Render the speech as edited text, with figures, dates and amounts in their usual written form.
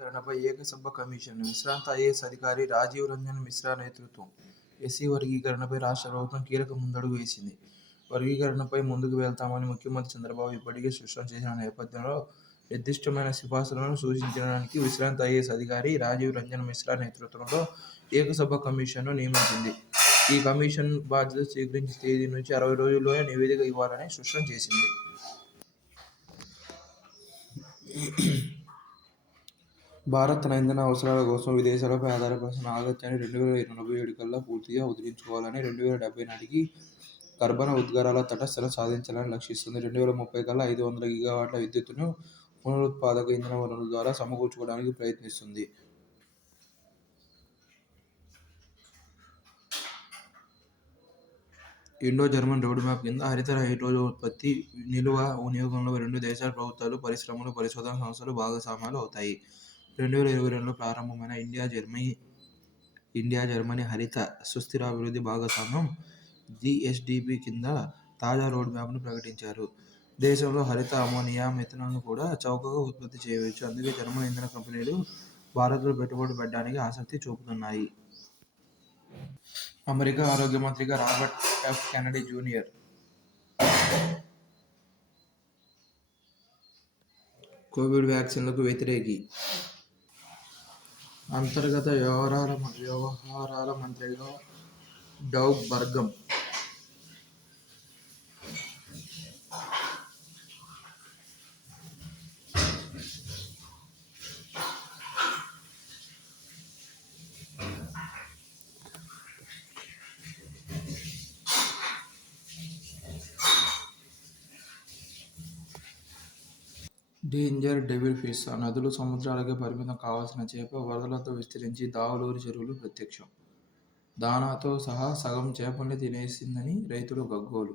వర్గీకరణపై ఏకసభ్య commission విశ్రాంత IAS అధికారి రాజీవ్ రంజన్ మిశ్రా నేతృత్వం. ఎస్సీ వర్గీకరణపై రాష్ట్ర ప్రభుత్వం కీలక ముందడుగు వేసింది. వర్గీకరణపై ముందుకు వెళ్తామని ముఖ్యమంత్రి చంద్రబాబు ఇప్పటికే స్పష్టం చేసిన నేపథ్యంలో నిర్దిష్టమైన సిఫార్సులను సూచించడానికి విశ్రాంత ఐఏఎస్ అధికారి రాజీవ్ రంజన్ మిశ్రా నేతృత్వంలో ఏకసభ్య కమిషన్ను నియమించింది. ఈ కమిషన్ బాధ్యతలు స్వీకరించిన తేదీ నుంచి 60 రోజుల్లోనే నివేదిక ఇవ్వాలని స్పష్టం చేసింది. భారత్ తన ఇంధన అవసరాల కోసం విదేశాలపై ఆధారపడాల్సిన ఆగత్యాన్ని 2047 కల్లా పూర్తిగా వదిలించుకోవాలని, 2070 నాటికి కర్బన ఉద్గారాల తటస్థత సాధించాలని లక్ష్యిస్తుంది. 2030 కల్లా 500 గిగావాట్ల విద్యుత్తును పునరుత్పాదక ఇంధన వనరుల ద్వారా సమకూర్చుకోవడానికి ప్రయత్నిస్తుంది. ఇండో జర్మన్ రోడ్ మ్యాప్ కింద హరిత హైడ్రోజన్ ఉత్పత్తి, నిల్వ, వినియోగంలో రెండు దేశాల ప్రభుత్వాలు, పరిశ్రమలు, పరిశోధనా సంస్థలు భాగస్వామ్యాలు అవుతాయి. 2022లో ప్రారంభమైన ఇండియా జర్మనీ హరిత సుస్థిరాభివృద్ధి భాగస్వామ్యం (GSDP) కింద తాజా రోడ్ మ్యాప్ను ప్రకటించారు. దేశంలో హరిత అమ్మోనియా, మిథనాల్ను కూడా చౌకగా ఉత్పత్తి చేయవచ్చు. అందుకే జర్మన్ ఇంధన కంపెనీలు భారత్లో పెట్టుబడులు పెట్టడానికి ఆసక్తి చూపుతున్నాయి. అమెరికా ఆరోగ్య మంత్రిగా Robert F Kennedy junior Covid వ్యాక్సిన్లకు వ్యతిరేకి. అంతర్గత వ్యవహారాల మంత్రిగా Doug Burgum. Danger devil fish. నదులు, సముద్రాలకే పరిమితం కావాల్సిన చేప వరదలతో విస్తరించి దావులూరి చెరువులో ప్రత్యక్షం. దానాతో సహా సగం చేపల్ని తినేసిందని రైతుల గగ్గోలు.